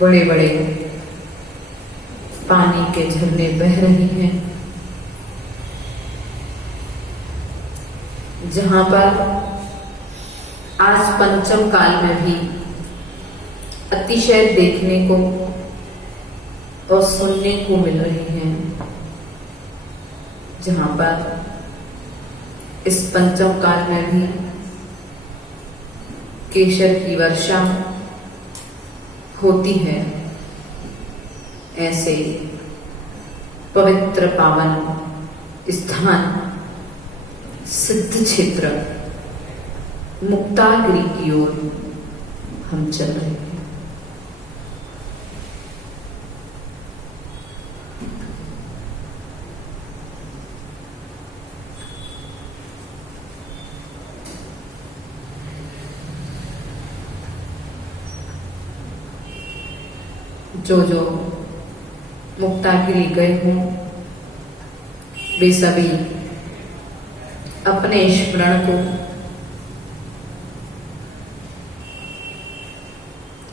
बड़े बड़े पानी के झरने बह रहे हैं, जहां पर आज पंचम काल में भी अतिशय देखने को और सुनने को मिल रहे हैं, जहां पर इस पंचम काल में भी केशर की वर्षा होती है। ऐसे पवित्र पावन स्थान सिद्ध क्षेत्र मुक्तागिरी की ओर हम चल रहे हैं। जो मुक्तागिरी गए हों वे सभी अपने स्मरण को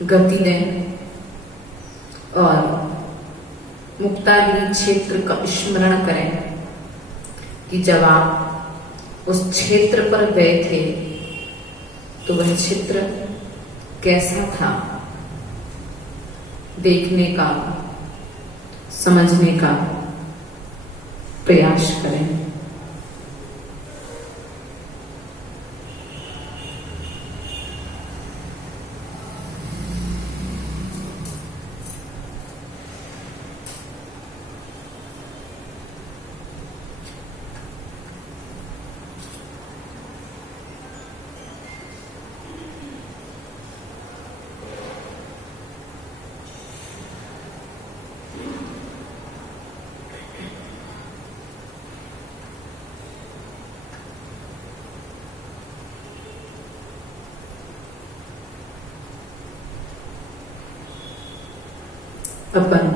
गति दें और मुक्तागिरी क्षेत्र का स्मरण करें कि जब आप उस क्षेत्र पर गए थे तो वह क्षेत्र कैसा था। देखने का, समझने का प्रयास करें। अपन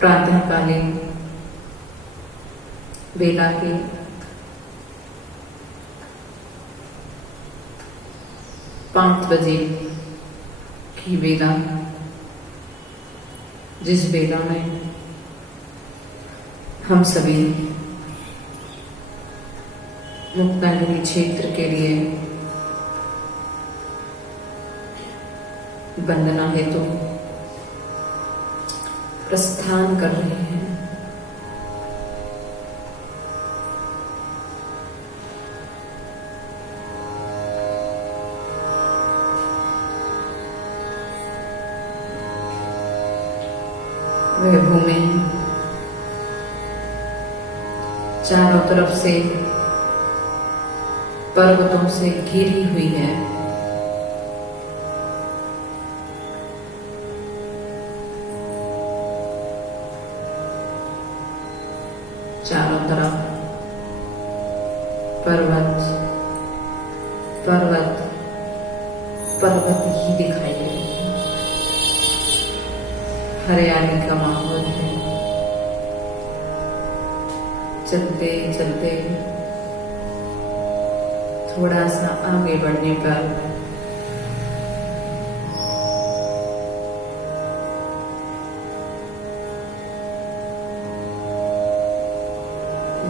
प्रातःकालीन वेला के पांच बजे की वेला, जिस वेला में हम सभी मुक्तागिरी क्षेत्र के लिए वंदना हेतु प्रस्थान कर रहे हैं। वह भूमि चारों तरफ से पर्वतों से घिरी हुई है। चारों तरफ पर्वत पर्वत पर्वत ही दिखाई दे रहे हैं। हरियाली का माहौल है। चलते चलते थोड़ा सा आगे बढ़ने पर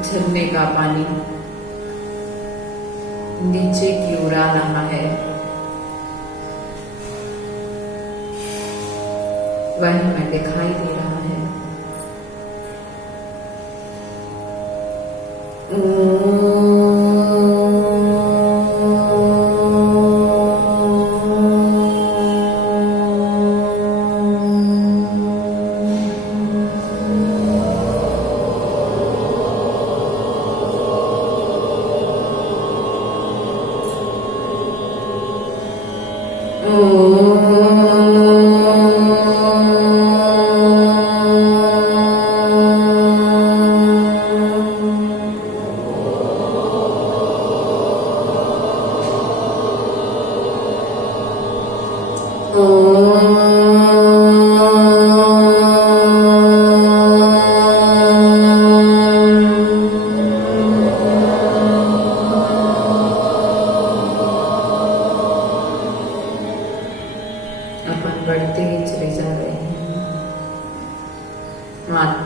झरने का पानी नीचे की ओर आ रहा है। वह हमें दिखाई दे रहा है।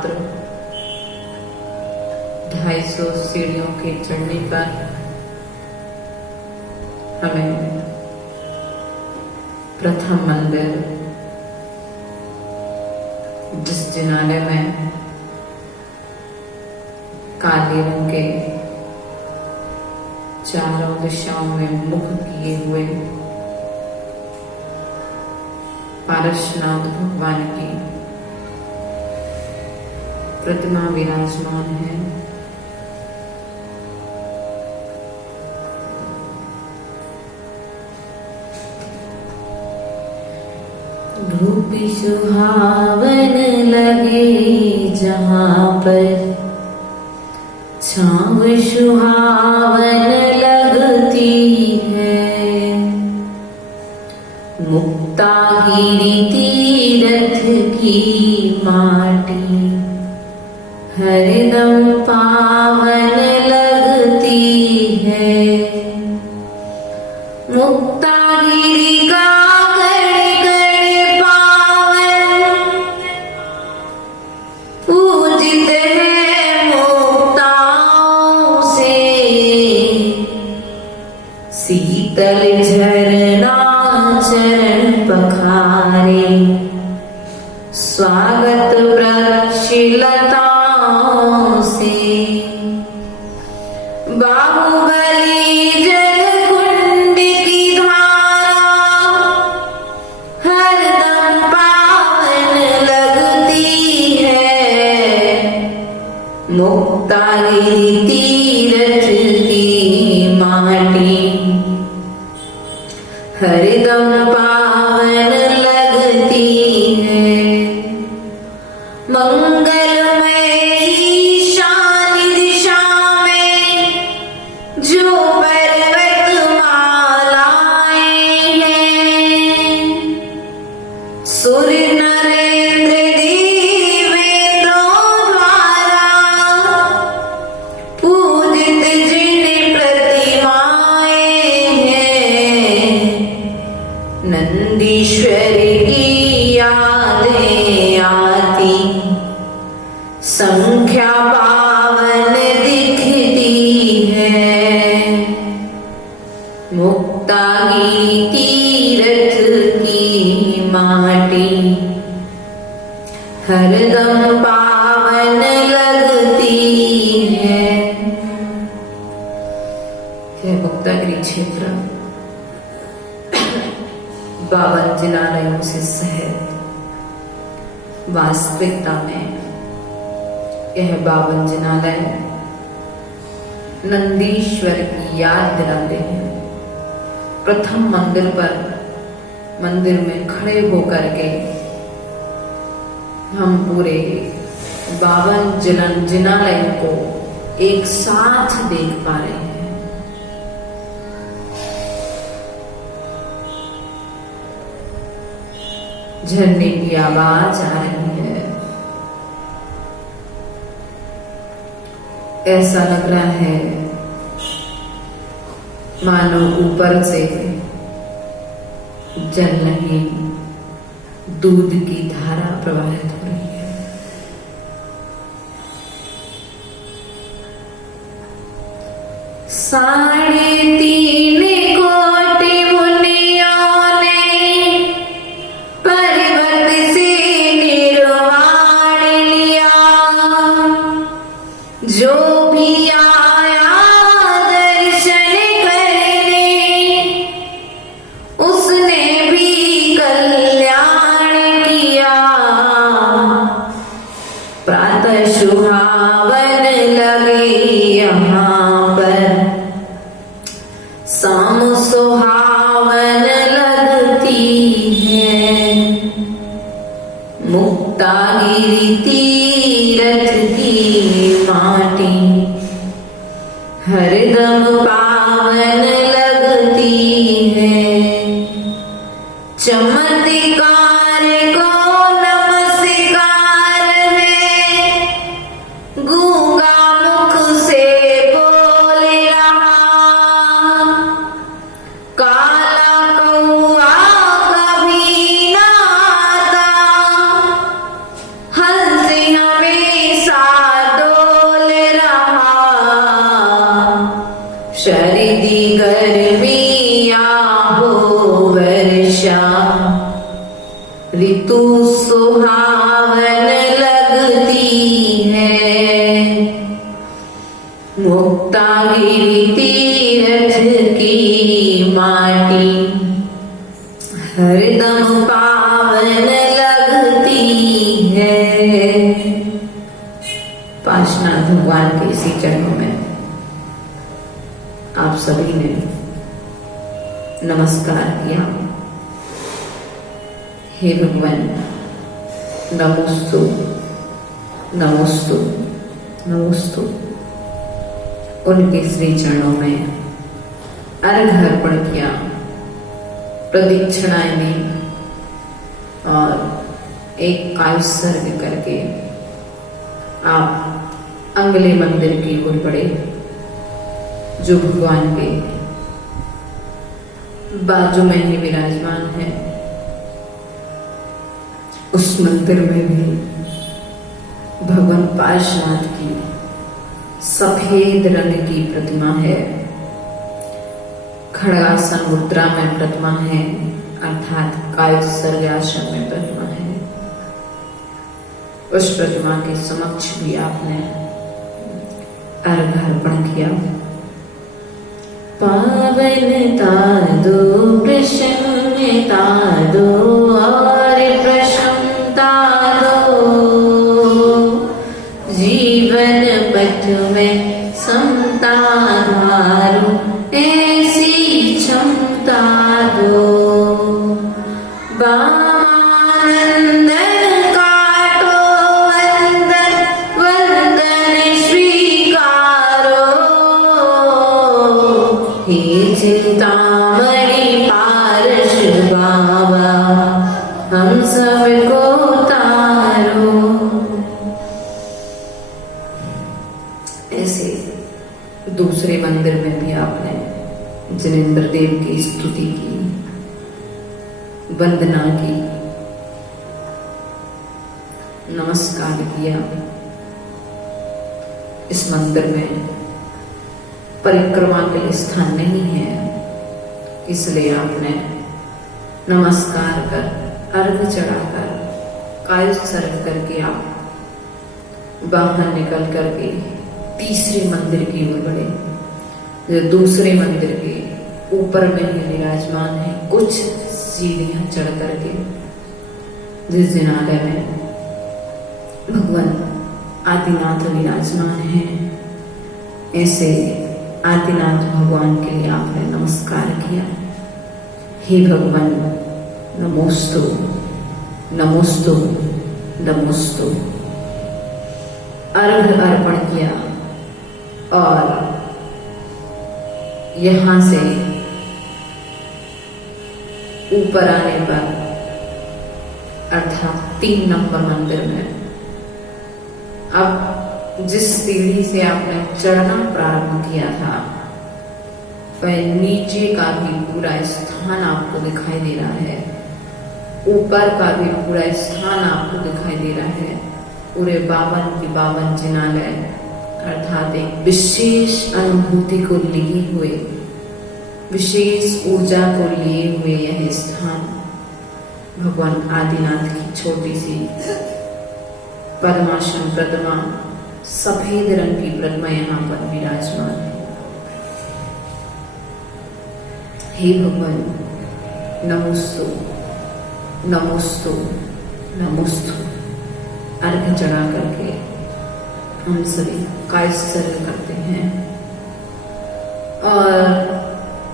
मात्र 250 सीढ़ियों के चढ़ने पर हमें प्रथम मंदिर, जिस जिनालय में काले रंग के चारों दिशाओं में मुख किए हुए पारसनाथ भगवान की प्रतिमा विराजमान है। रूप सुहावन लगे जहाँ पर, छाँव सुहावन लगती है। मुक्तागिरी तीरथ की माटी हरदम पावन लगती है। मुक्तागिरी का कण कण पावन, पूजित है मुक्ताओं से। शीतल झरना चरण पखारे, स्वागत वृक्ष लताओं से। बाहुबली जलकुंड की धारा हरदम पावन लगती है। मुक्तागिरी तीरथ की माटी हरदम पावन लगती है। मंगलमय ईशान दिशा में जो पर्वत मालाएं हैं, सुर नरेंद्र देवेंद्रों द्वारा पूजित जिन प्रतिमाएं हैं, नंदीश्वर की यादें आती, संख्या पावन दिखती है। मुक्तागिरी तीरथ की माटी हरदम पावन लगती है। यह मुक्तागिरी क्षेत्र 52 जिनालयों से सहित वास्तविकता में यह 52 जिनालय नंदीश्वर की याद दिलाते हैं। प्रथम मंदिर पर मंदिर में खड़े होकर के हम पूरे 52 जिनालयों को एक साथ देख पा रहे हैं। झरने की आवाज आ रही है। ऐसा लग रहा है मानो ऊपर से जल नहीं, दूध की धारा प्रवाहित हो रही है। साढ़े 3 कोटि मुनियों ने पर्वत से निर्वाण लिया। जो भी आया दर्शन करने, उसने भी कल्याण किया। प्रातः सुहावन लगे यहाँ पर, शाम सुहावन लगती है। मुक्तागिरी तीरथ की माटी हरदम पावन लगती है। चमत्कार को नमस्कार है, गूंगा मुख से बोल रहा। काला कौआ कभी ना आता, हंस हमें तू सुहावन लगती है, मुक्तागिरी तीरथ की माटी हरदम पावन लगती है। पार्श्वनाथ भगवान के इसी चरणों में आप सभी ने नमस्कार किया। हे भगवान, नमोस्तु नमोस्तु नमोस्तु। उनके श्री चरणों में अर्घ अर्पण किया, प्रदक्षिणाएं दी और एक कालसर्ग करके आप अंगले मंदिर की ओर बढ़े, जो भगवान के बाजू में ही विराजमान है। उस मंदिर में भी भगवान पार्श्वनाथ की सफेद रंग की प्रतिमा है, खड़गासन मुद्रा में प्रतिमा है, अर्थात कायसर्ग आसन में प्रतिमा है। उस प्रतिमा के समक्ष भी आपने अर्घ अर्पण किया। पावनता दो, प्रसन्नता दो और प्रशंसा दो, जीवन पथ में समता धारो ऐसी क्षमता दो। बामानंदन काटो वंदन, वंदन स्वीकारो, हे चिंतामणि पारस बाबा हम सबको तारो। ऐसे दूसरे मंदिर में भी आपने जिनेंद्र देव की स्तुति की, वंदना की, नमस्कार किया। इस मंदिर में परिक्रमा के लिए स्थान नहीं है, इसलिए आपने नमस्कार कर, अर्घ चढ़ाकर, कायसर्ग करके आप बाहर निकल करके तीसरे मंदिर की ओर बढ़े, जो दूसरे मंदिर के ऊपर में ही विराजमान है। कुछ सीढ़ियां चढ़ करके जिस जिनालय में भगवान आदिनाथ विराजमान है, ऐसे आदिनाथ भगवान के लिए आपने नमस्कार किया। हे भगवान, नमोस्तु नमोस्तु नमोस्तु। अर्घ अर्पण किया और यहां से ऊपर आने पर अर्थात 3 नंबर मंदिर में अब जिस सीढ़ी से आपने चढ़ना प्रारंभ किया था, वह नीचे का भी पूरा स्थान आपको दिखाई दे रहा है, ऊपर का भी पूरा स्थान आपको दिखाई दे रहा है। पूरे 52 जिनालय अर्थात एक विशेष अनुभूति को लिए हुए, विशेष ऊर्जा को लिए हुए यह स्थान भगवान आदिनाथ की छोटी सी पद्मासन प्रतिमा, सफेद रंग की प्रतिमा यहाँ पर विराजमान है। हे भगवान, नमोस्तु नमोस्तु नमोस्तु। अर्घ चढ़ा करके हम सभी कायसर्ग करते हैं और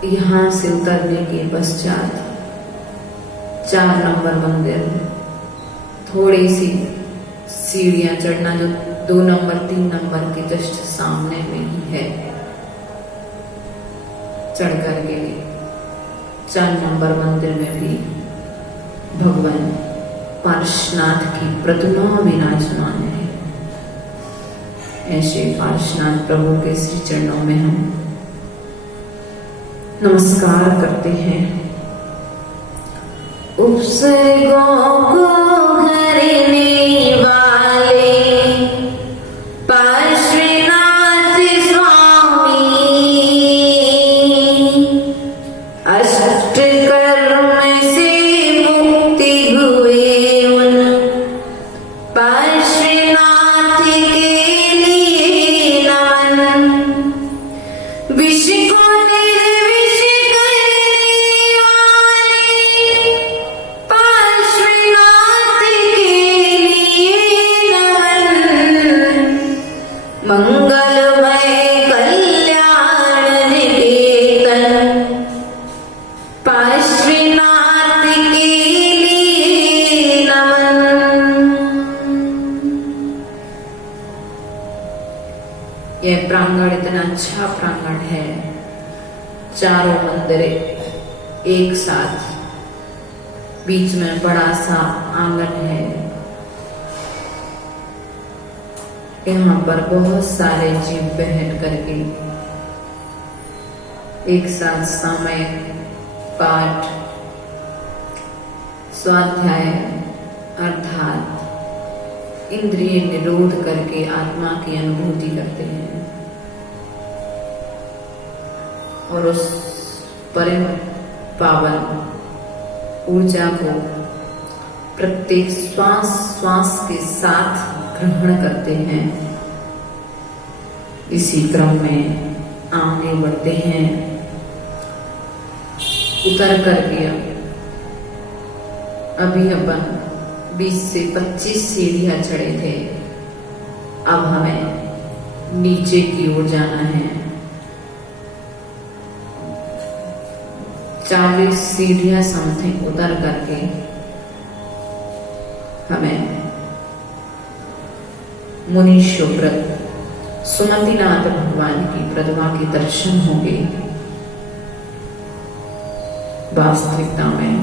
यहाँ से उतरने के पश्चात 4 नंबर मंदिर, थोड़ी सी सीढ़ियां चढ़ना जो 2 नंबर 3 नंबर के जस्ट सामने में ही है, चढ़ करके 4 नंबर मंदिर में भी भगवान पार्श्वनाथ की प्रतिमा विराजमान है। ऐसे पार्श्वनाथ प्रभु के श्री चरणों में हम नमस्कार करते हैं। उपसर्गों को हरने वाले पार्श्वनाथ स्वामी, अष्टकर्म से मुक्ति हुए काशीनाथ के लिए नमन। यह प्रांगण इतना अच्छा प्रांगण है, चारों मंदिर एक साथ, बीच में बड़ा सा आंगन है। यहाँ पर बहुत सारे जीव बैठ करके एक साथ सामयिक पाठ स्वाध्याय अर्थात इंद्रिय निरोध करके आत्मा की अनुभूति करते हैं और उस परम पावन ऊर्जा को प्रत्येक श्वास श्वास के साथ ग्रहण करते हैं। इसी क्रम में आगे बढ़ते हैं। उतर करके अभी अपन 20 से 25 सीढ़ियां चढ़े थे, अब हमें नीचे की ओर जाना है। 40 सीढ़ियां समथिंग उतर करके हमें मुनि सुव्रत सुमतिनाथ भगवान की प्रतिमा के दर्शन होंगे। वास्तविकता में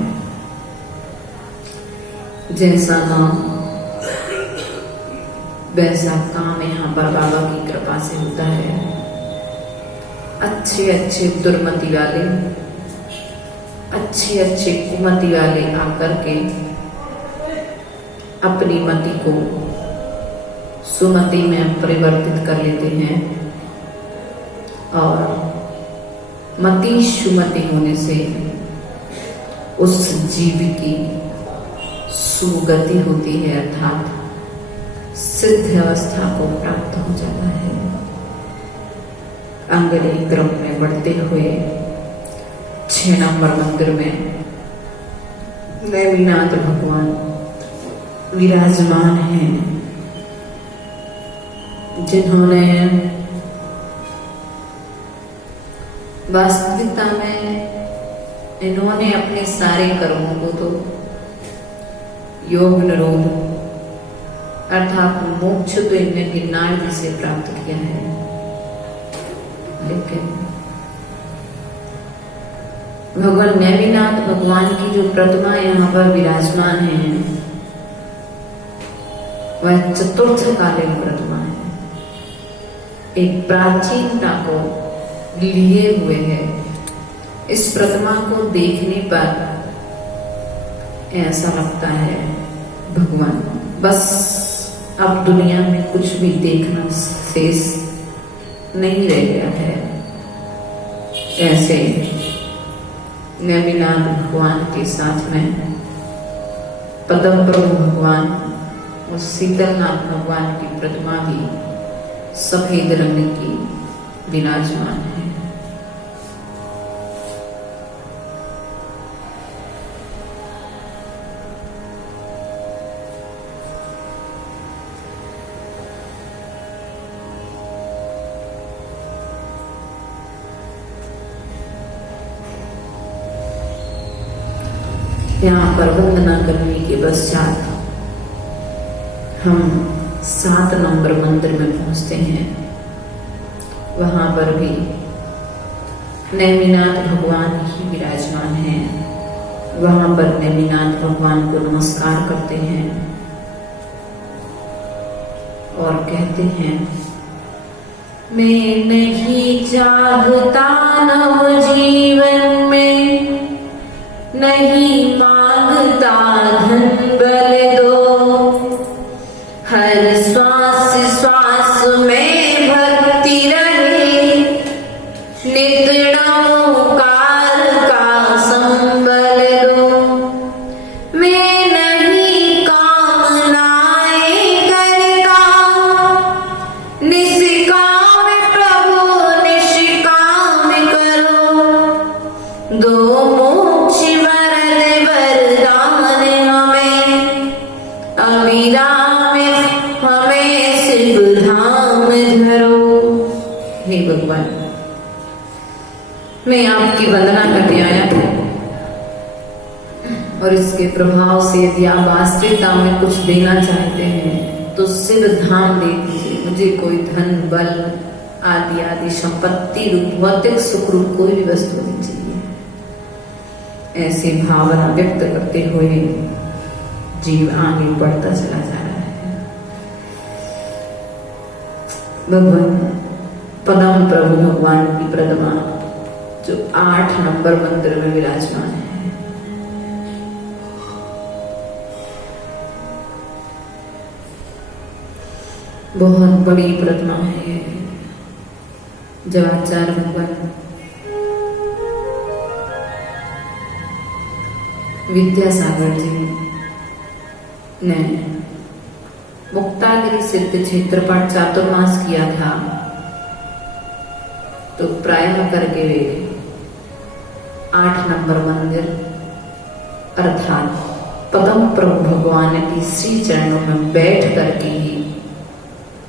जैसा नाम वैसा काम यहाँ पर बाबा की कृपा से होता है। अच्छे अच्छे दुर्मति वाले, अच्छे अच्छे कुमति वाले आकर के अपनी मति को सुमति में परिवर्तित कर लेते हैं और मति सुमति होने से उस जीव की सुगति होती है, अर्थात सिद्ध अवस्था को प्राप्त हो जाता है। अंगनी क्रम में बढ़ते हुए 6 नंबर मंदिर में नेमिनाथ भगवान विराजमान हैं, जिन्होंने वास्तविकता में इन्होंने अपने सारे कर्मों को तो योग निरोध अर्थात मोक्ष तो इनने गिरनार जी से प्राप्त किया है, लेकिन भगवान नेमिनाथ भगवान की जो प्रतिमा यहाँ पर विराजमान है वह चतुर्थ कालीन प्रतिमा है, एक प्राचीनता को लिए हुए है। इस प्रतिमा को देखने पर ऐसा लगता है भगवान बस अब दुनिया में कुछ भी देखना शेष नहीं रह गया है। ऐसे नेमिनाथ भगवान के साथ में पद्म प्रभु भगवान और शीतलनाथ भगवान की प्रतिमा भी सफेद रंग की विराजमान है। यहाँ पर वंदना करने के पश्चात हम 7 नंबर मंदिर में पहुंचते हैं। वहां पर भी नेमिनाथ भगवान ही विराजमान हैं। वहां पर नेमिनाथ भगवान को नमस्कार करते हैं और कहते हैं, मैं नहीं चाहता नव जीवन में, नहीं मांगता धन बल दो, हर श्वास श्वास में भक्ति रहे, नित नमोकार का संबल दो। मैं नहीं कामनाएं करता, निष्काम प्रभु निष्काम करो, दो मोक्ष वरद वरदान हमें, अविराम हमें शिव धाम धरो। हे भगवान, मैं आपकी वंदना करने आया हूँ और इसके प्रभाव से यदि आप वास्तविकता में कुछ देना चाहते हैं तो शिव धाम दे दीजिए। मुझे कोई धन बल आदि आदि संपत्ति रूप भौतिक सुख रूप koई भी वस्तु नहीं चाहिए। ऐसी भावना व्यक्त करते हुए जीव आगे बढ़ता चला जा रहा है। भगवान पदम प्रभु भगवान की प्रतिमा जो 8 नंबर मंदिर में विराजमान है। बहुत बड़ी प्रतिमा है। जब आचार्य भगवान विद्यासागर जी ने मुक्तागिरी सिद्ध क्षेत्र पर चातुर्मास किया था तो प्रायः करके 8 नंबर मंदिर अर्थात पदम प्रभु भगवान के श्री चरणों में बैठ करके ही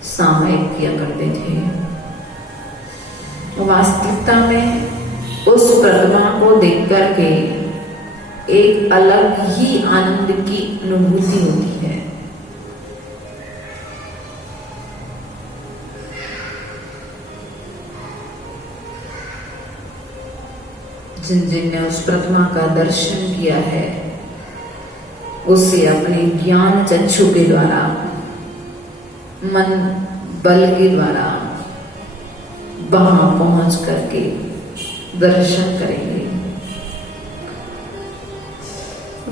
सामयिक किया करते थे। वास्तविकता में उस प्रतिमा को देख करके एक अलग ही आनंद की अनुभूति होती है। जिन जिन ने उस प्रतिमा का दर्शन किया है उसे अपने ज्ञान चक्षु के द्वारा मन बल के द्वारा वहां पहुंच करके दर्शन करेंगे।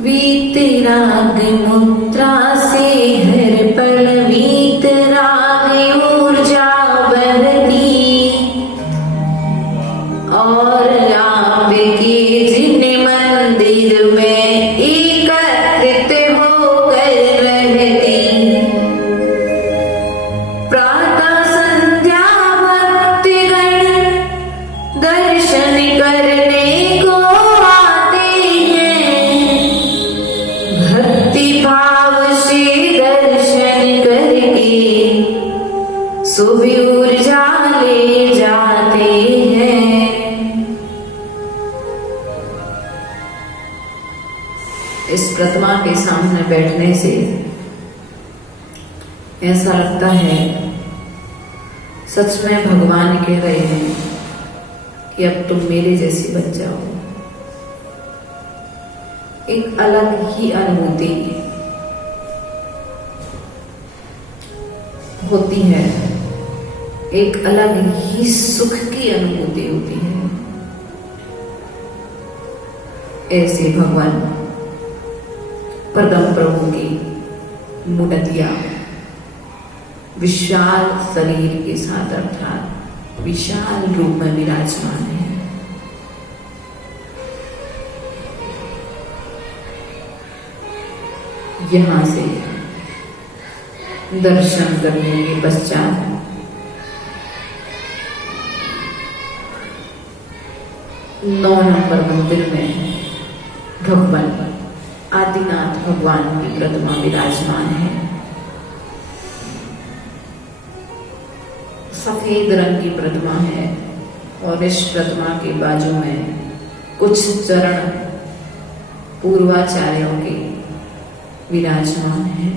वीतराग मुद्रा से हर पल वीतराग ऊर्जा बहती और आपके जिन मंदिर में एकत्रित होकर रहती प्रातः संध्या भक्तगण दर्शन करने को आते हैं। भक्ति भाव से दर्शन करके सुबह ऊर्जा ले जाते हैं। इस प्रतिमा के सामने बैठने से ऐसा लगता है सच में भगवान कह रहे हैं कि अब तुम मेरे जैसी बन जाओ। एक अलग ही अनुभूति होती है, एक अलग ही सुख की अनुभूति होती है। ऐसे भगवान परम प्रभु की मूर्तियां विशाल शरीर के साथ अर्थात विशाल रूप में विराजमान है। यहां से दर्शन करने के पश्चात नौ नंबर मंदिर में भगवान आदिनाथ भगवान की प्रतिमा विराजमान है। सफेद रंग की प्रतिमा है और इस प्रतिमा के बाजू में कुछ चरण पूर्वाचार्यों के विराजमान है।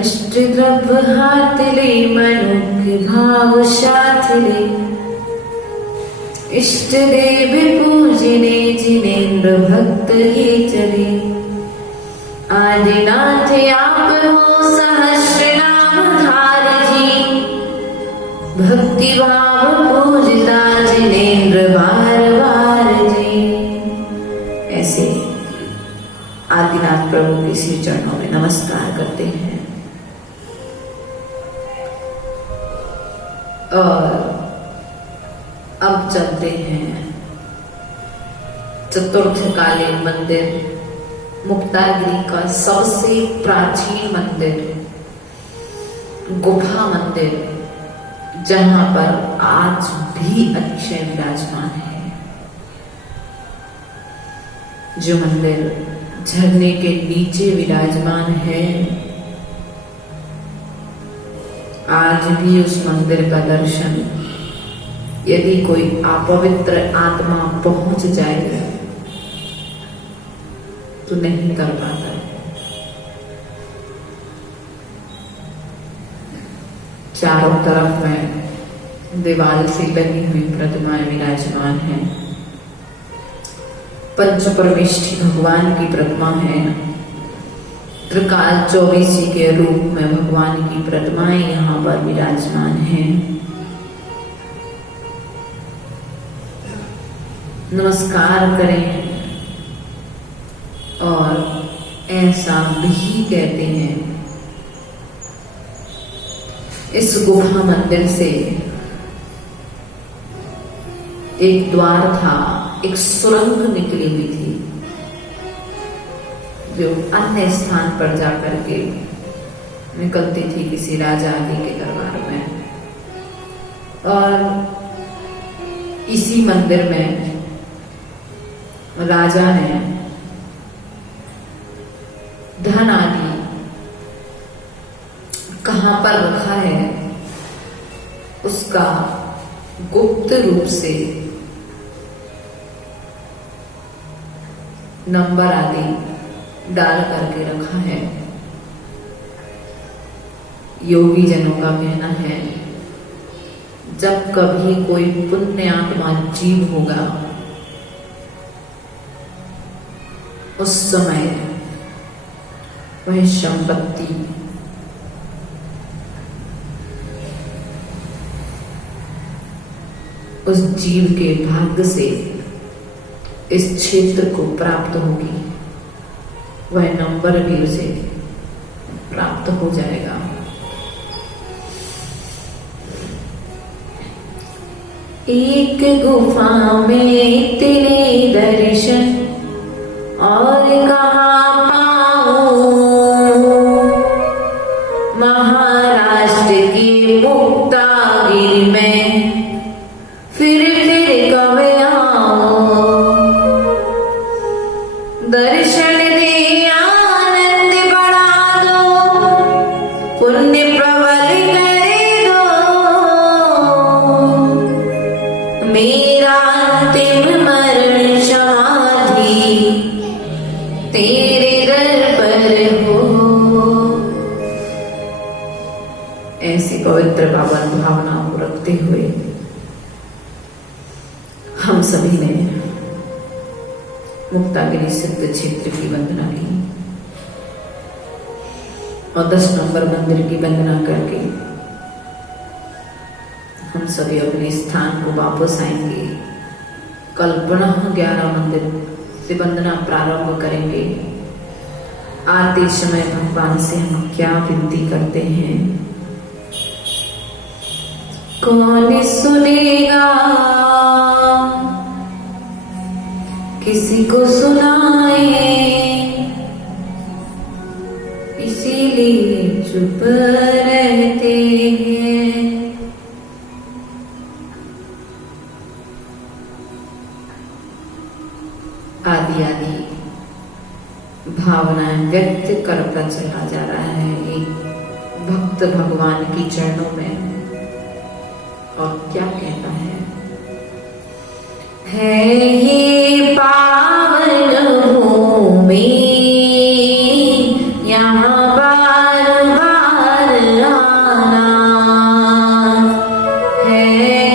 अष्टद्रव्य हाथ ले मनुष्य भाव साथ ले इष्ट देव पूजने जिनेन्द्र भक्त ये चले। आदिनाथ आप हो सहस्र नाम धार जी भक्ति भाव पूजता जिनेन्द्र बार बार जी। ऐसे आदिनाथ प्रभु के श्री चरणों में नमस्कार करते हैं और अब चलते हैं चतुर्थकालीन मंदिर, मुक्तागिरी का सबसे प्राचीन मंदिर, गुफा मंदिर, जहां पर आज भी अक्षय विराजमान है। जो मंदिर झरने के नीचे विराजमान है, आज भी उस मंदिर का दर्शन यदि कोई अपवित्र आत्मा पहुंच जाए तो नहीं कर पाता है। चारों तरफ में दीवार से लगी हुई प्रतिमाएं विराजमान हैं। पंच परमेष्ठी भगवान की प्रतिमा है। त्रिकाल 24 के रूप में भगवान की प्रतिमाएं यहाँ पर विराजमान हैं। नमस्कार करें और ऐसा भी कहते हैं। इस गुफा मंदिर से एक द्वार था, एक सुरंग निकली हुई थी जो अन्य स्थान पर जाकर के निकलती थी किसी राजा आदि के दरबार में। और इसी मंदिर में राजा ने धन आदि कहां पर रखा है उसका गुप्त रूप से नंबर आदि डाल करके रखा है। योगी जनों का कहना है जब कभी कोई पुण्य आत्मा जीव होगा उस समय वह संपत्ति उस जीव के भाग्य से इस क्षेत्र को प्राप्त होगी, वह नंबर भी उसे प्राप्त हो जाएगा। एक गुफा में तेरे दर्शन और कहाँ पाऊं, महाराष्ट्र की मुक्तागिरी में फिर कब आऊं, दर्शन दे आनंद बढ़ा दो, पुण्य प्रबल करे दो, मेरा अंतिम मरण समाधि तेरे दर पर हो। ऐसी पवित्र पावन भावनाओं को रखते हुए हम सभी ने मुक्तागिरी सिद्ध क्षेत्र की वंदना की और 10 नंबर मंदिर की वंदना करके हम सभी अपने स्थान को वापस आएंगे। कल पुनः 11 मंदिर से वंदना प्रारंभ करेंगे। आते समय भगवान से हम क्या विनती करते हैं, कौन सुनेगा किसी को सुनाए, इसीलिए चुप रहते हैं। आदि आदि भावनाएं व्यक्त करता चला जा रहा है एक भक्त भगवान की चरणों में। और क्या कहता है ये पावन भूमि, यहाँ बार बार आना है,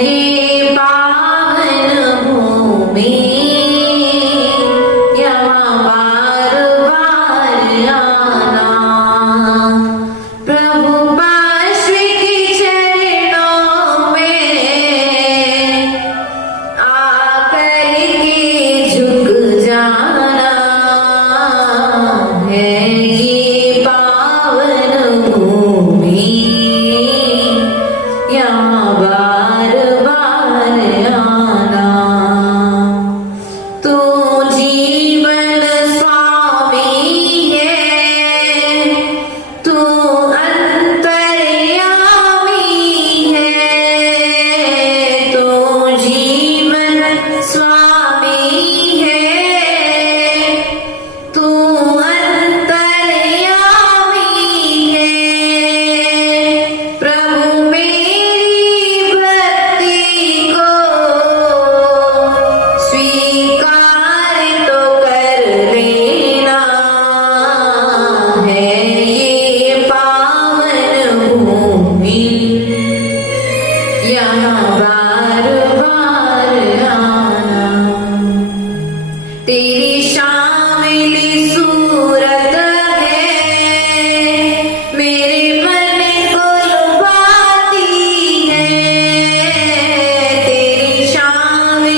ये पावन भूमि, यहाँ बार बार आना, प्रभु पार्श्व के चरणों में आकर के झुक जाना है, ये पावन भूमि, यहाँ बार बार आना।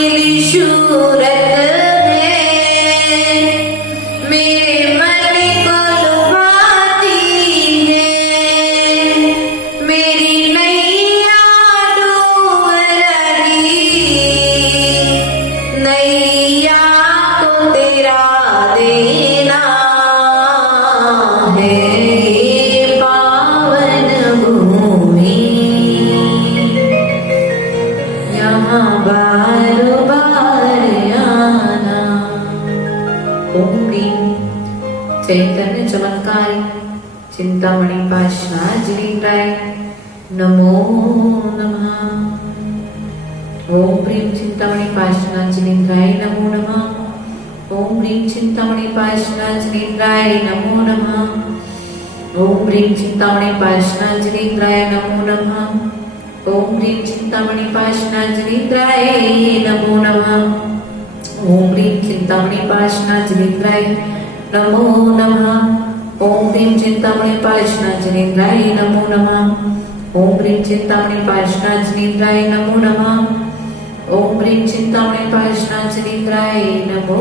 मिली सूरत है मेरे मन को लुभाती है, मेरी नैया डूब रही, नैया को तेरा देना है पावन भूमि, यहाँ बार बार आना। ओम ह्रीं चैतन्य चमत्कारी चिंतामणि पाशनाजिनेन्द्राय नमो नमः। ओम ह्रीं चिंतामणि पाशनाजिनेन्द्राय नमो नमः। ओम ह्रीं चिंतामणि पाशनाजिनेन्द्राय नमो नमः। ओम ह्रीं चिंतामणि पाशनाजिनेन्द्राय नमो नमः। ओम ह्रीं चिंतामणि पाशनाजिनेन्द्राय नमो नमः। ओम ह्रीं चिंतामणि पाशनाजिनेन्द्राय नमो नमः। ओम ह्रीं चिंतामणि पाशनाजिनेन्द्राय नमो नमः। ओम ह्रीं चिंतामणि पाशनाजिनेन्द्राय नमो नमः। ओम ह्रीं चिंतामणि पाशनाजिनेन्द्राय नमो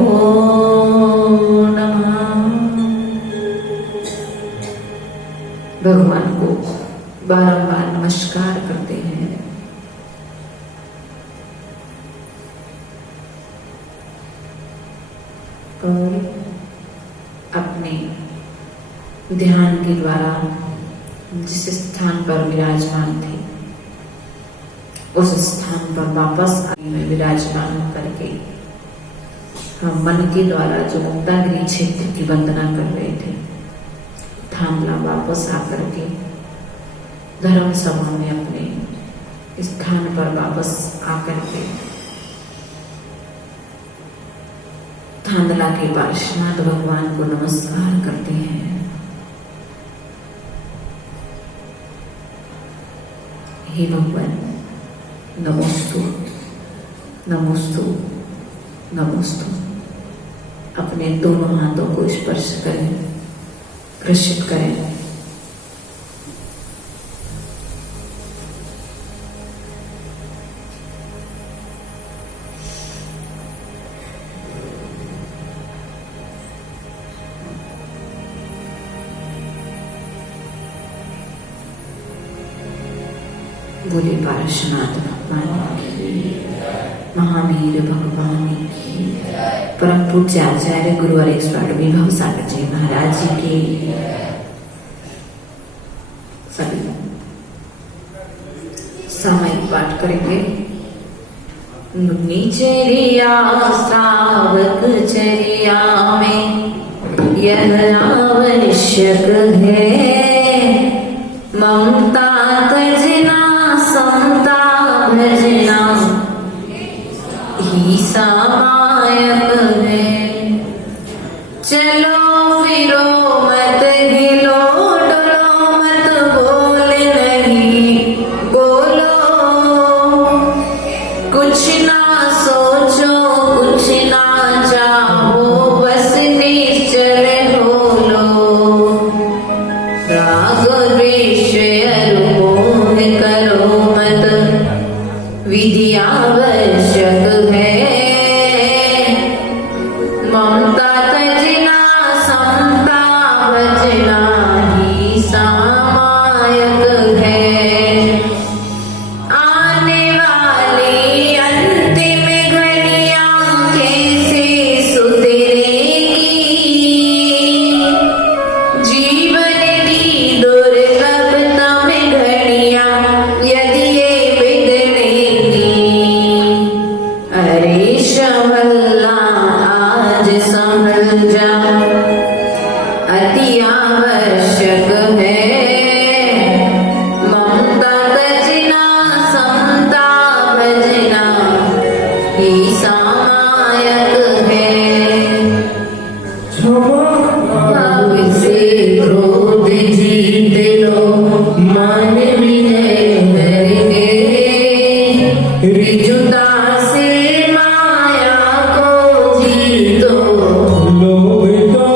नमः। भगवान को बारंबार नमस्कार करते हैं। और अपने ध्यान के द्वारा जिस स्थान पर विराजमान थे उस स्थान पर वापस में विराजमान करके हम मन के द्वारा जो मुक्तागिरी क्षेत्र की वंदना कर रहे थे, थामला वापस आकर के धर्म सभा में अपने स्थान पर वापस आकर के थांदला के पार्श्वनाथ भगवान को नमस्कार करते हैं। हे भगवान, नमोस्तु नमोस्तु नमोस्तु। अपने दोनों हाथों को स्पर्श करें, प्रशित करें। बोले पार्श्वनाथ भगवान की, महावीर भगवान की, परम पूज्य आचार्य गुरुवर एक्सपर्ट विभव सागर जी महाराज जी की। सभी सामयिक पाठ करेंगे। नीचरिया श्रावक चरिया में यह आवश्यक है, ममता तजना समता भजना ही सामायक है। चलो फिरो मत हिलो डरो मत, बोल नहीं बोलो, कुछ ना सोचो कुछ ना चाहो, बस निश्चल हो लो। राग द्वेष मोह करो मत, विधि आवश्यक है। ममता तजना समता भजना ही सामायक है। आने वाली अंतिम घड़ियां कैसे सुधरेगी, जीवन की दुर्लभतम घड़ियां यदि ये बिगड़ेगी। अरे शमल्ला आज संभल जा, अति आवश्यक है। ममता तजना समता भजना ही सामायक है। अब से क्रोध जीत लो, मन विनय करके, ऋजुता से माया को जीतो। लोभता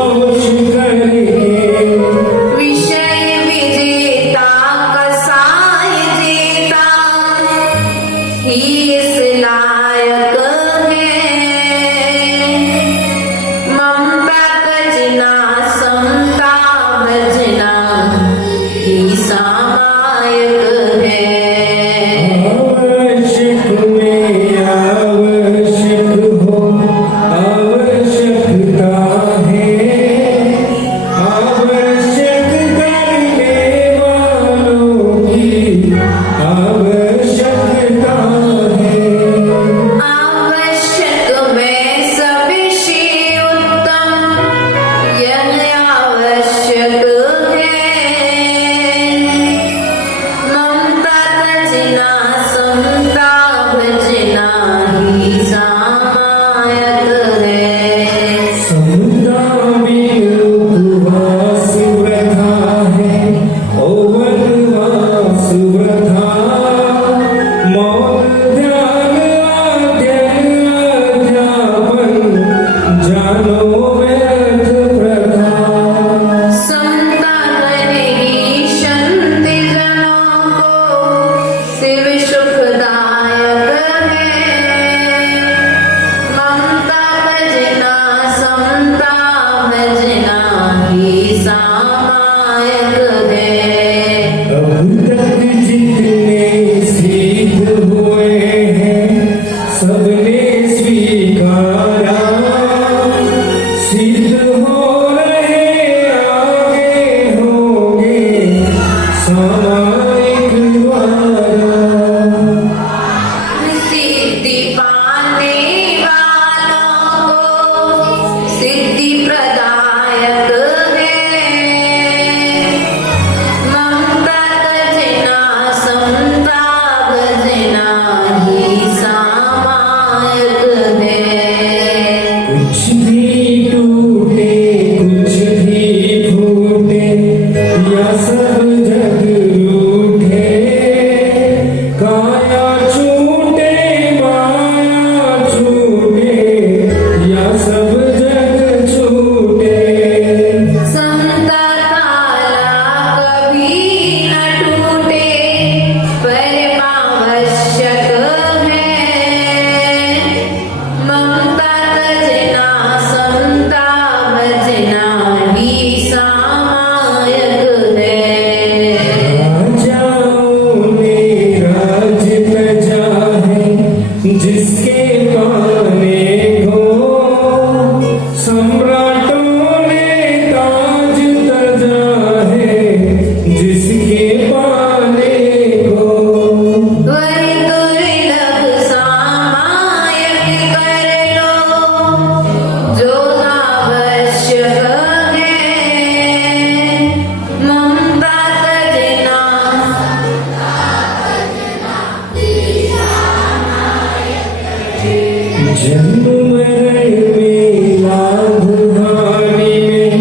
जन्म मरण में लाभ हानि में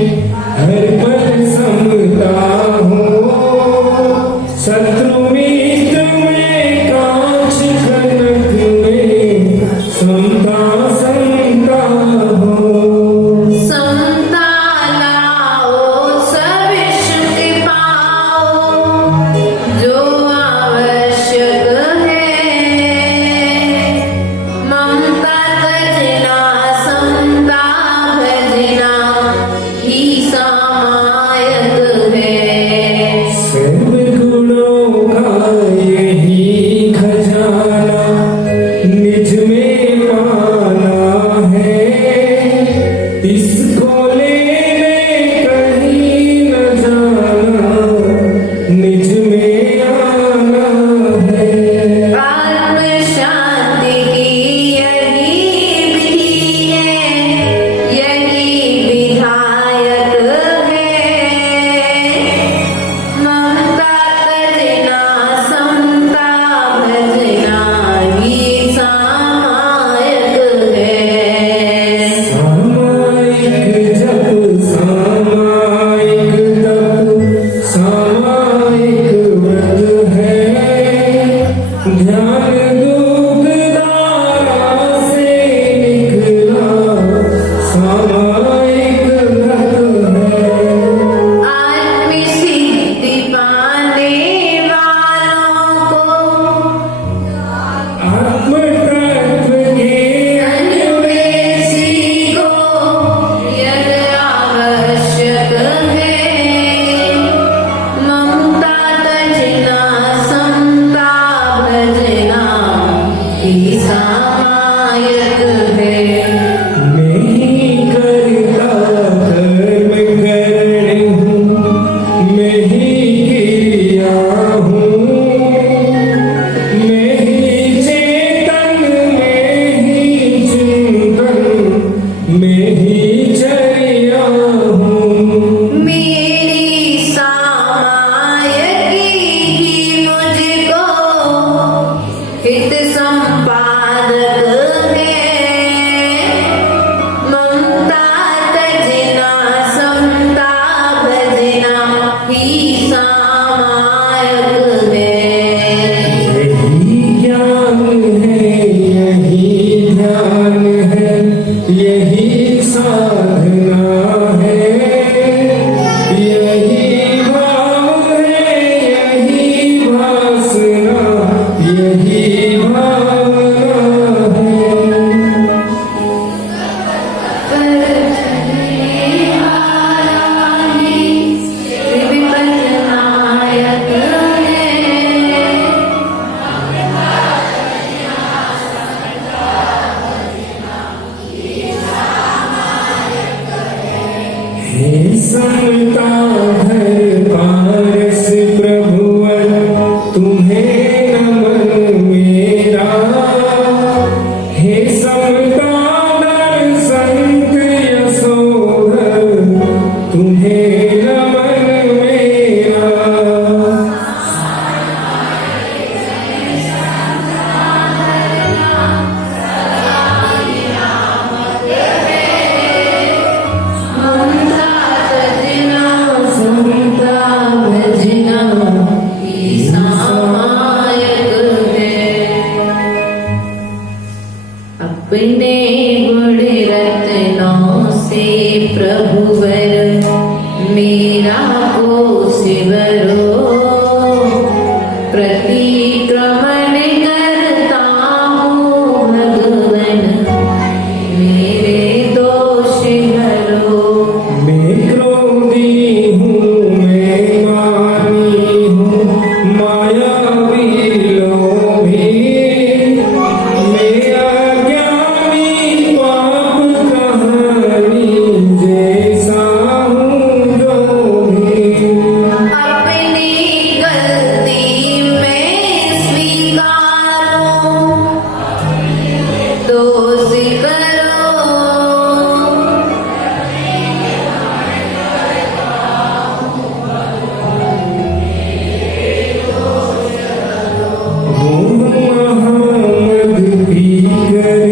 हर पल समता हो, शत्रु मित्र में कांच कनक में समता समता हो। समता लाओ सब शुद्धि पाओ, जो आवश्यक है। ममता तजना समता भजना ही सामायक है। सर्व गुणों का यही खजाना निज में पाना है, इसको लेने कहीं न जाना, निज में आना है। आत्म शांति की यही विधि है, यही विधायक है। ममता तजना समता भजना ही सामायक है। सामायिक जप सामायिक तप सामायिक व्रत है, ध्यान दुख धारा से निकला सामायिक व्रत है। आत्म सिद्धि पाने वालों को आत्म तत्व के अन्वेषी को यह आवश्यक है। ममता तजना समता भजना ही सामायक है। मैं ही करता कर्म करने हूँ, मैं ही क्रिया हूँ, मैं ही चेतन, मैं ही चिंतन, मैं ही चर्या हूँ। मेरी सामायिकी ही मुझको हित संपादक है। ममता तजना समता भजना ही सामायक है। यही ज्ञान है, यही ध्यान है, यही साधना है, यही भाव है, यही वासना, यही भावना है। विपन्नायक है। हे समता भर पारस प्रभुवर, तुम्हें नमन मेरा। हे समता दर संत यशोधर, तुम्हें नमन मेरा। ममता तजना समता भजना ही सामायक है। अपने गुण रत्नों से प्रभुवर मेरा को सिवरो, प्रतिक्रमण करता हूँ भगवन मेरे दोष हरो। मैं क्रोधी हूँ, मैं मानी हूँ, मायावी लोभी, मैं अज्ञानी पाप कहानी, जैसा हूँ जो भी। अपनी गलती में स्वीकारो, दोष करो। महामद पी कर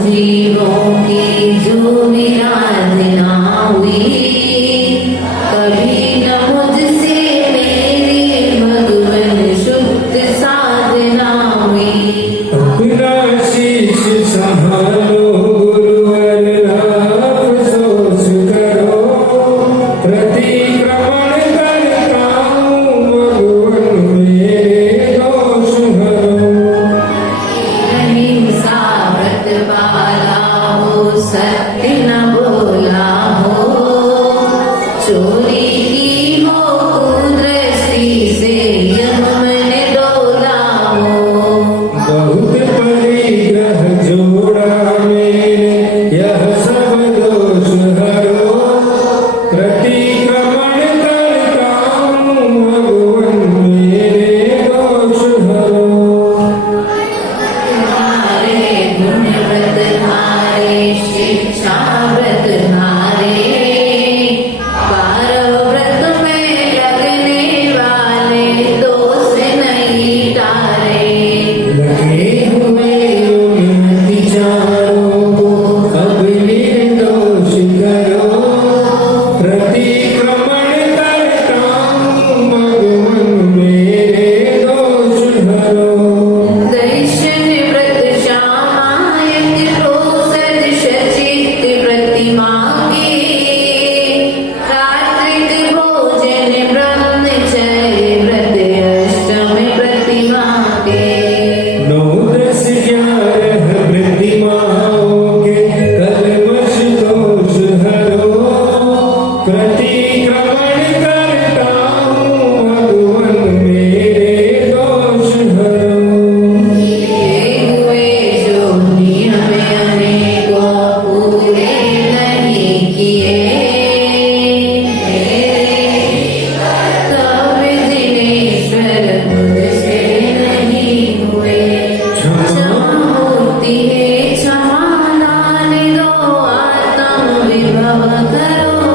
जीवों की जो विराधना हुई, कभी न मुझसे मेरे भगवन शुद्ध साधना हुई। अपना शीश संभालो गुरुवर अफसोस करो, प्रतिक्रमण करता हूँ भगवन मेरे दोष हरो। अहिंसा व्रत पाला हो, सत्य न बोला हो, चोरी की हो कुदृष्टि से यह मन डोला हो। बहुत परिग्रह जोड़ा मेरे यह सब दोष हरो, प्रतिक्रमण करता हूँ भगवन मेरे दोष हरो। धारे गुण व्रत धारे, शिक्षा व्रत धारे, 12 व्रत में लगने वाले दोष नहीं टारे। लगे हुए युगमति चारों को अब निर्दोष करो, प्रतिक्रमण करता हूँ भगवन मेरे दोष हरो। दर्शन व्रत श्यामायत प्रोसद शचित प्रतिमा के, रात्रिक भोजन ब्रह्मचर्य व्रत अष्टमी प्रतिमा के। 9, 10, 11 प्रतिमाओं के कलमश दोष हरो, प्रतिक्रमण करता हूँ भगवन मेरे दोष हरो। ये हुए जो नियम अनेकों पूरे नहीं किए, तब दिनेश्वर मुझसे नहीं हुए। क्षमामूर्ति है क्षमा दान दो, आत्म विभव करो।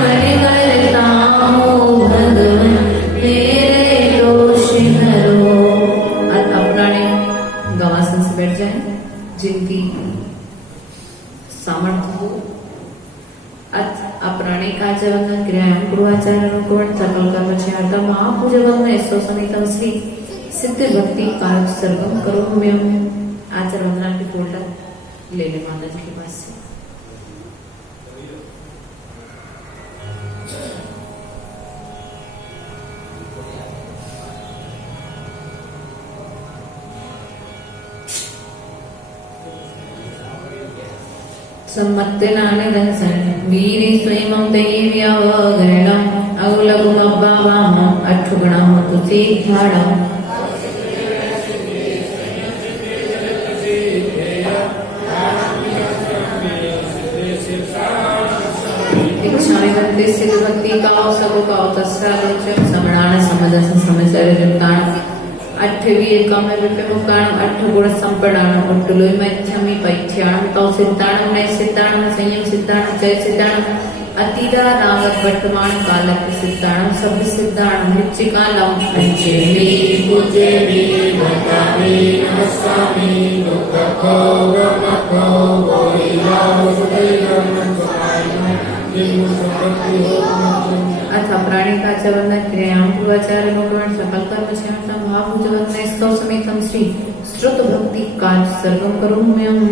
मैं करता हूँ भगवन मेरे दोष हरो। अपराणे गवासन से बैठ जाए, जिनकी सामर्थ्य हो। अथ अपराणे काचवंदन क्रियायां गुरुआचार्यानुकूलं सकल कर्मचार्यता महापूजवंदन स्तो समेतं श्री सिद्ध भक्ति कारक सर्वम करोम्यहम्। आचार्य वंदना की फोल्डर ले ले माता जी के पास से। सम्मत्तेनानि दंसन वीरे स्वयं दैव्यवगणम् अवलघुमब्बावामम् अठुगणम् तुतीर्थाणम्। इच्छामि बन्ते सिद्धभक्ति काओ सबो काओ तस्रालोचक समणान समदसन समचर्य जुक्तान अठवी एकम विपिमुक्तान अठ गुण संपदान उट्टुलोय मध्यमि पैथ्यान तौ सिद्धान नय सिद्धान संयम सिद्धान जय सिद्धान अतीरा नागत वर्तमान कालक सिद्धान सब सिद्धान नित्यकालम पंचमी पूजनी वदामि नमस्कामि दुःखो गमको गोरिलाओ सुदैवं अथ प्राणी काचवंदन क्रियायां पूर्वाचार्यानुकूलं सकल कर्मचार्यता महापूजवंदन स्तो समेतं श्री श्रुत भक्ति काज सर्वं करोम्यहम्।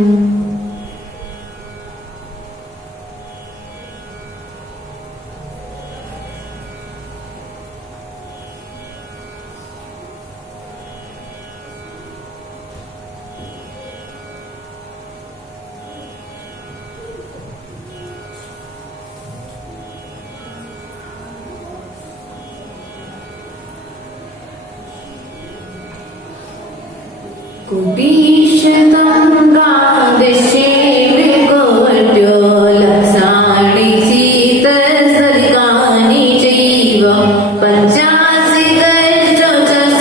कुटीशतङ्गादशे विकोट्यो लक्षाणि शीतसर्गाणि चैव पञ्चाशत् च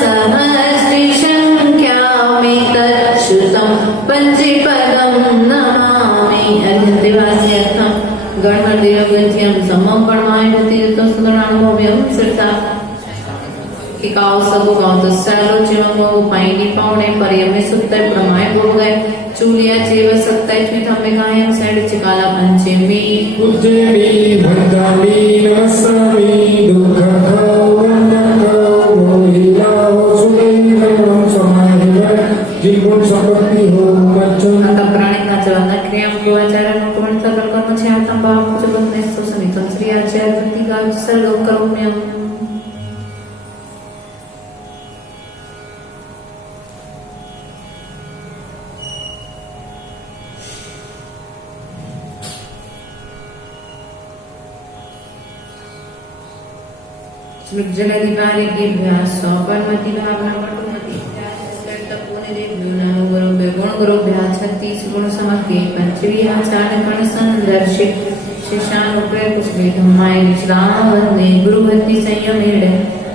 सहस्रसङ्ख्यामितच्छ्रुतं पञ्चपदं नमामि। अन्यदेवास्यर्थं गणमर्देवगन्त्यं समं परमाय तीर्थं सुगणानुभव्यं श्रद्धा टिकाओ सबो गाँव तो सालो चिमो पाइनी पावणे पर यमे सुत्ते प्रमाय हो गए चूलिया चेव सत्ताई थी थमे गायक साइड चिकाला पंचे में उज्जैनी भद्रानी नमस्सामी दुर्गंधौ वंदकौ मोहिलाओ सुगंधौ समाहिवर जिन संपत्ति हो मच्चन आता प्राणी का जवाना क्रिया को आचार्य को मन सकल कर्म छे आता बाप को जगत में सो सनितन श्री आचार्य व्यक्ति का सर्व करो में जगदिकारे गिभ्यास सौपरमति भावना पटुमति तपोने दे गुण गुण भ्यास 36 गुण समके पंचवी आचार कण संदर्शित शिशान उपरे कुसले धम्माय विश्राम वंदे गुरुवती संयमेड़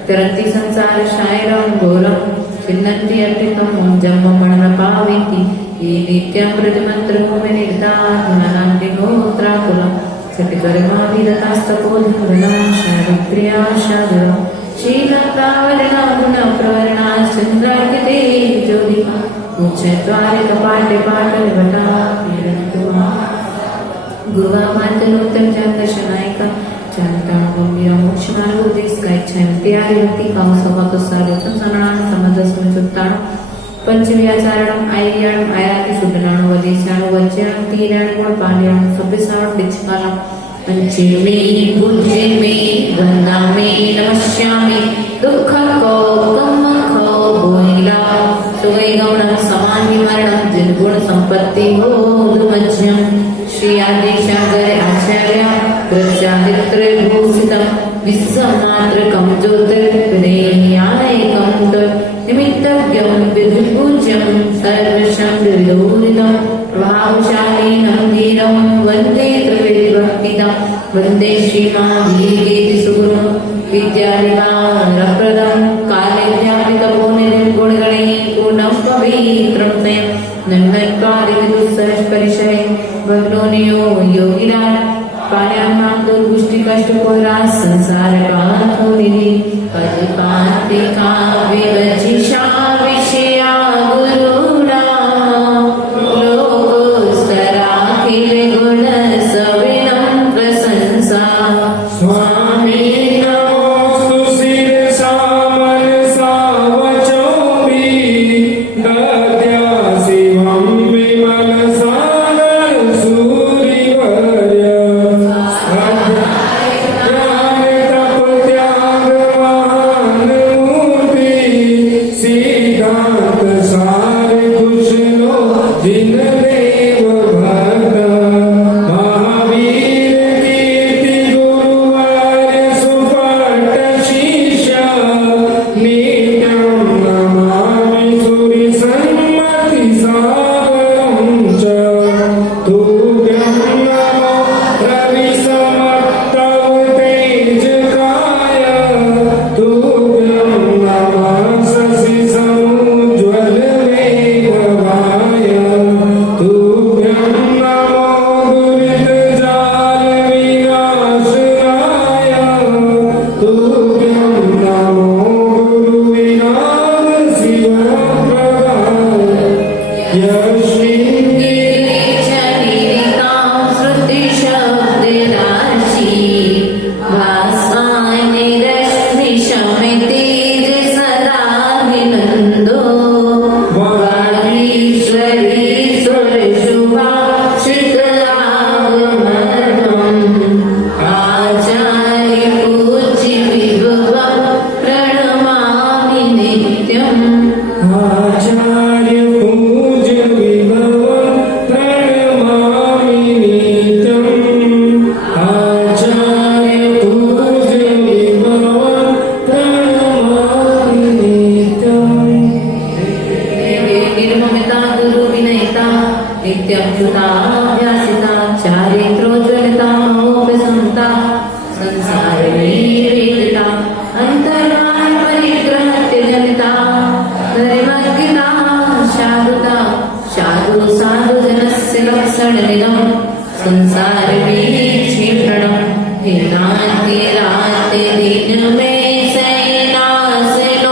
तरंति संसार शायरं घोरं चिन्नन्ति अर्पितं जन्म मरण पावेति ये नित्यं व्रतमंत्र होमे निर्दानानां दिगोत्राकुलम् शारित्र्याशादरं शीलप्रावरणा गुणप्रवरणा चन्द्रार्किते ज्योतिः मुच्चत्वारि कपाटे पाटलवटा गुरुवामान्तलोत्तम दर्शनायका चारिताणगम्भीरा मोक्षमार्गोपदेशकायच्छन्त्यादिवृत्ति कामसभातुस्सारोचं सनणान् समदस्मचुत्तान् पंचव्याचारणं आयर्याणं आयाति शुद्धनाणु वदेशाणु वज्याणु तीराणु गुणपाल्याणु सभ्यसाणु पिच्छकालं पंचमे गुज्जेमे वन्दामे नमस्यामि दुःखको कम्मको भोइला सुवैगौणं समान्विमरणं जिनगुण संपत्ति हो दुमज्जं श्री आदिशागर आचार्य प्रत्यादित्रे भूषितं विश्वमात्रकं ज्योतिर्विदेयानैकं निमित्तज्ञं विधिपूज्यं सर्वशं विदूरितं प्रभावशालीनं धीरं वन्दे त्रिविधभक्तिदं वन्दे श्रीमाधीर्गेति सुगुरुं विद्यादिवारप्रदं काले व्यापितपोनिधिं गुणगणे पूर्णं पवित्रं तयं नन्नत्वारिविदुःसहस्परिशय भग्नोनियो योगिरा पायामां दुर्गुष्टिकष्ट पुरास संसार पाथो निधि पदपान्ते काव्यवजिषा विषया गुरुणा लोकोस्तराखिल गुण सविनं प्रशंसा स्वामी नमोस्तु शिरसा मनसा वचोभिः दद्या शिवं विमलसागर सूरिवर्य ज्ञान तप त्याग महान मूर्ति सिद्धांत सार कुशलो जिन देव भक्त महावीर कीर्ति गुरुवार्य सुपट शिष्य नित्यं नमामि सूरिसन्मति सागरं च तुभ्यं नमो रविसमत्तव तेजकाय तुभ्यं नमः शशिसमुज्ज्वल वेगवाय तुभ्यं नमो दुरितजाल विनाशनाय तुभ्यं नमो गुरुविराग शिवप्रदाय यश्री चरितां श्रुतिशब्दराशि भास्वानि रश्मिशमितेज सदा विनन्दो वागीश्वरी सुरशुभाषितआगमनम् आचार्यपूज्य विभवं प्रणमामि नित्यम् आचार्य पूज्य विभवं प्रणमामि नित्यम् आचार्य पूज्य विभवं प्रणमामि नित्यम् निर्ममिता गुरु विनयिता नित्यच्युताभ्यासिता चारित्रोज्ज्वलिता मोपसंता संसार वेदिता अंतर्वाण परिग्रहत्य जनिता धरिमर्गिता शारुता साधु साधु जनस्य लक्षणनिधं संसार वीक्षीर्णं हेनान्ति राते दिन में सैनासनो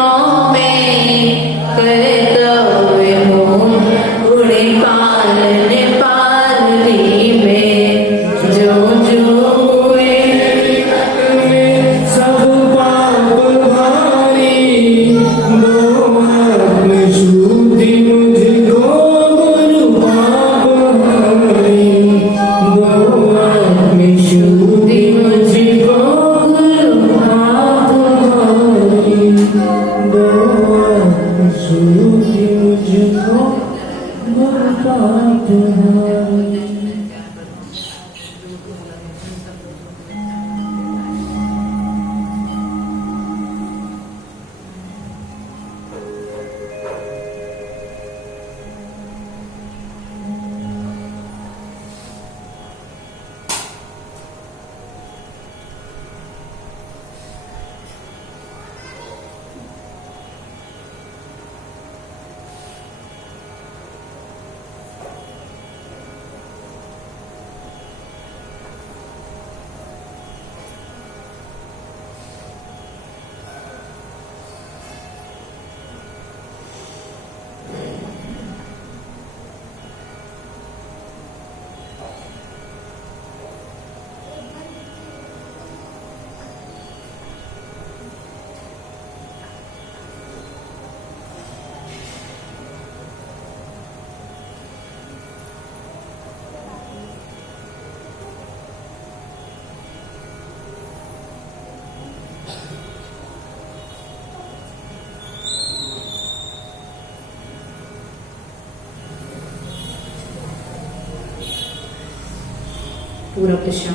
पूरब दिशा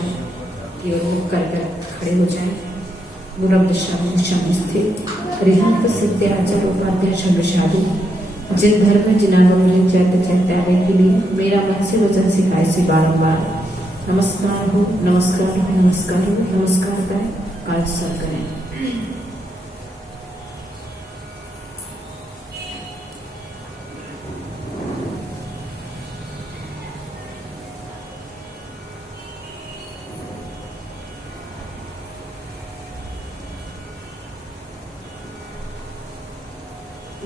की ओर मुख कर खड़े हो जाएं। पूरब दिशा में स्थित रिहंत सिद्ध आचार्य उपाध्याय शब्दशाली जिन धर्म जिनागम जिन चैत्य चैत्यालय के लिए मेरा मन से वचन सिखाए से बारंबार नमस्कार हो, नमस्कार हो, नमस्कार हो, नमस्कार करें, काज सर करें।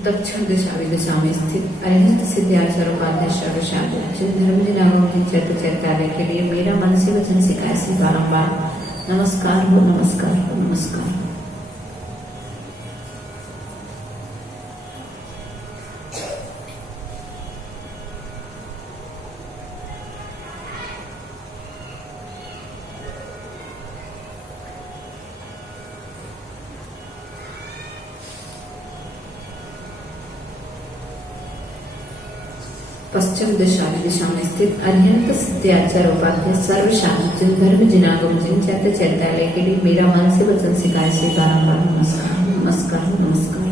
दक्षिण दिशा विदिशा में स्थित अरिहंत सिद्ध आचार्य उपाध्याय शब्दशाली जिन धर्म जिनागम जिन चैत्य चैत्यालय के लिए मेरा मन से वचन सिखाए से बारंबार नमस्कार हो, नमस्कार हो, नमस्कार हो। पश्चिम दिशा में स्थित अरिहंत सिद्ध आचार्य उपाध्याय सर्वशांत जिन धर्म जिनागम जिन चैत्य चैत्यालय के लिए मेरा मन से वचन सिखाए से बारंबार नमस्कार, नमस्कार, नमस्कार।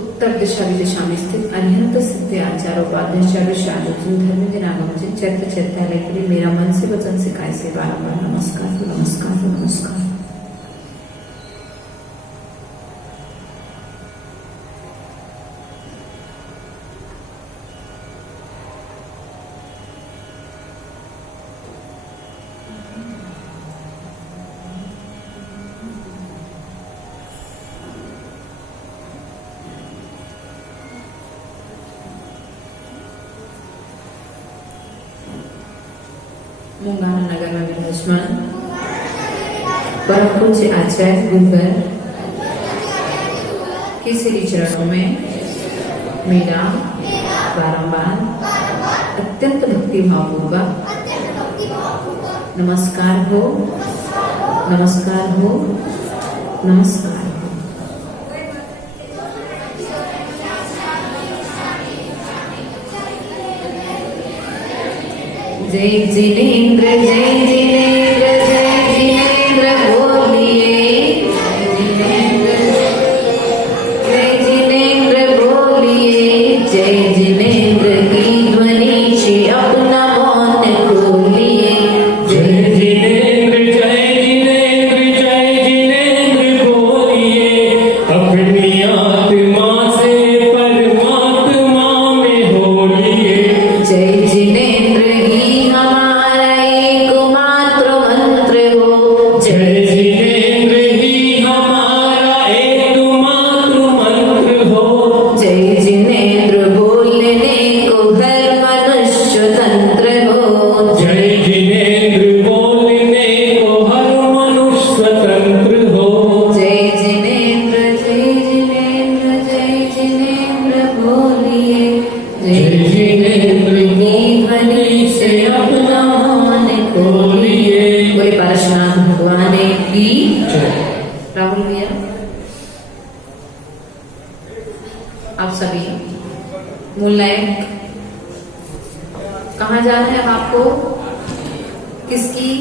उत्तर दिशा विदिशा में स्थित अरिहंत सिद्ध आचार्य उपाध्याय शब्दशाली जिन धर्म जिनागम जिन चैत्य चैत्यालय के लिए मेरा मन से वचन सिखाए से बारंबार नमस्कार, नमस्कार, नमस्कार। मुंगाना नगर में विराजमान परम पूज्य आचार्य गुरुवर के श्री चरणों में मेरा बारंबार अत्यंत भक्ति भावपूर्वक नमस्कार हो, नमस्कार हो, नमस्कार। जय जिनेन्द्र, जय जिनेन्द्र, जय जिनेन्द्र बोलिए, जय जिनेन्द्र बोलिए, जय जिनेन्द्र की ध्वनि से अपना मौन खोलिए। जय जिनेन्द्र, जय जिनेन्द्र, जय जिनेन्द्र बोलिए, अपनी आत्मा से परमात्मा में होलिए। जय जिनेन्द्र ही हमारा एक राहुल भैया, आप सभी मूलनायक, कहाँ जाना है अब आपको? किसकी